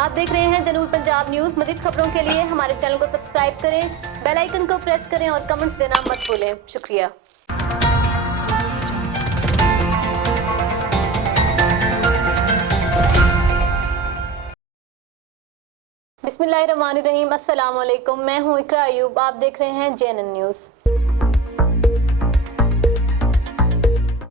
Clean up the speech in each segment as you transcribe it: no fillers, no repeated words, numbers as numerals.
آپ دیکھ رہے ہیں جنوب پنجاب نیوز۔ مزید خبروں کے لیے ہمارے چینل کو سبسکرائب کریں، بیل آئیکن کو پریس کریں اور کمنٹس دینا مت بھولیں۔ شکریہ۔ بسم اللہ الرحمن الرحیم۔ السلام علیکم، میں ہوں اقرا ایوب، آپ دیکھ رہے ہیں JNN news.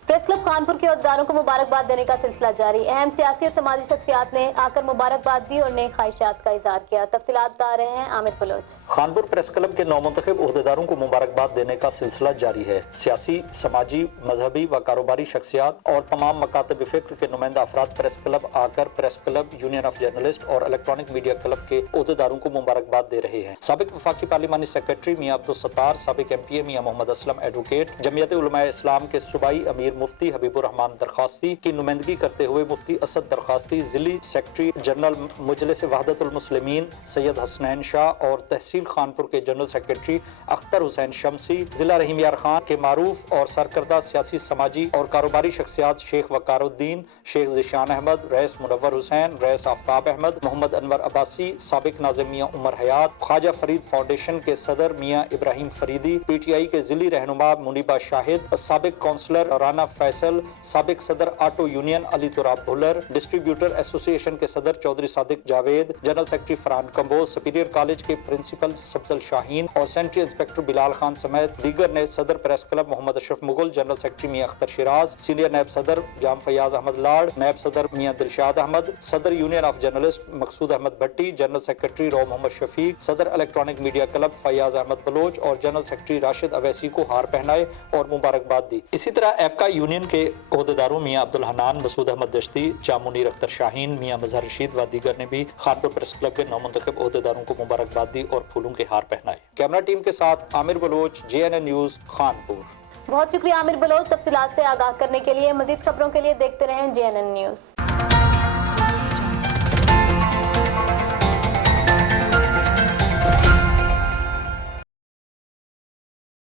Press club Khanpur کے عہدیداروں کو مبارکباد دینے کا سلسلہ جاری۔ اہم سیاسی اور سماجی شخصیات نے آ کر مبارکباد دی اور نیک خواہشات کا اظہار کیا۔ تفصیلات بتا رہے ہیں عامر بلوچ۔ خانپور پریس کلب کے نومنتخب عہدیداروں کو مبارکباد دینے کا سلسلہ جاری ہے۔ سیاسی، سماجی، مذہبی و کاروباری شخصیات اور تمام مکاتب فکر کے نمائندہ افراد پریس کلب آ کر press club, union of journalist اور الیکٹرانک میڈیا کلب کے عہدیداروں کو مبارکباد دے رہے ہیں۔ سابق وفاقی پارلیمانی سیکریٹری میاں عبدالستار، سابق MPA میاں محمد اسلم ایڈوکیٹ، جمعیت علماء اسلام کے صوبائی امیر مفتی حبیب الرحمان درخواستی کی نمائندگی کرتے ہوئے مفتی اسد درخواستی، ضلعی سیکریٹری جنرل مجلس وحدت المسلمین سید حسنین شاہ اور تحصیل خانپور کے جنرل سیکریٹری اختر حسین شمسی، ضلع رحیم یار خان کے معروف اور سرکردہ سیاسی، سماجی اور کاروباری شخصیات شیخ وقار الدین، شیخ ذیشان احمد، رئیس منور حسین، رئیس آفتاب احمد، محمد انور عباسی، سابق ناظم میاں عمر حیات، خواجہ فرید فاؤنڈیشن کے صدر میاں ابراہیم فریدی، PTI کے ضلعی رہنما منیبہ شاہد، سابق کونسلر رانا فیصل، سابق صدر آٹو یونین علی تراب بھلر، ڈسٹریبیوٹر ایسوسی ایشن کے صدر Chaudhry Sadiq Javed, general secretary Farhan Kamboz, superior college کے پرنسپل سبزل شاہین اور سینٹری انسپیکٹر بلال خان سمیت دیگر نے صدر press club Muhammad Ashraf Mughal, general secretary Mian Akhtar Shiraz, senior نیب صدر جام فیاض احمد لاڈ، نیب صدر میاں دلشاد احمد، صدر union of journalist Maqsood Ahmed Bhatti, general secretary رو محمد شفیق، صدر electronic media club Fayyaz Ahmed Baloch اور جنرل سیکرٹری راشد اویسی کو ہار پہنائے اور مبارکباد دی۔ اسی طرح ایپکا یونین کے عہدیداروں میاں عبدالحنان مسعود احمد دشتی، جام منیر اختر شاہین، میاں مظہر رشید و دیگر نے بھی خانپور پریس کلب کے نومنتخب عہدیداروں کو مبارکباد دی اور پھولوں کے ہار پہنائے۔ کیمرہ ٹیم کے ساتھ عامر بلوچ، JNN نیوز، خانپور۔ بہت شکریہ عامر بلوچ۔ تفصیلات سے آگاہ کرنے کے لیے، مزید خبروں کے لیے دیکھتے رہیں JNN نیوز۔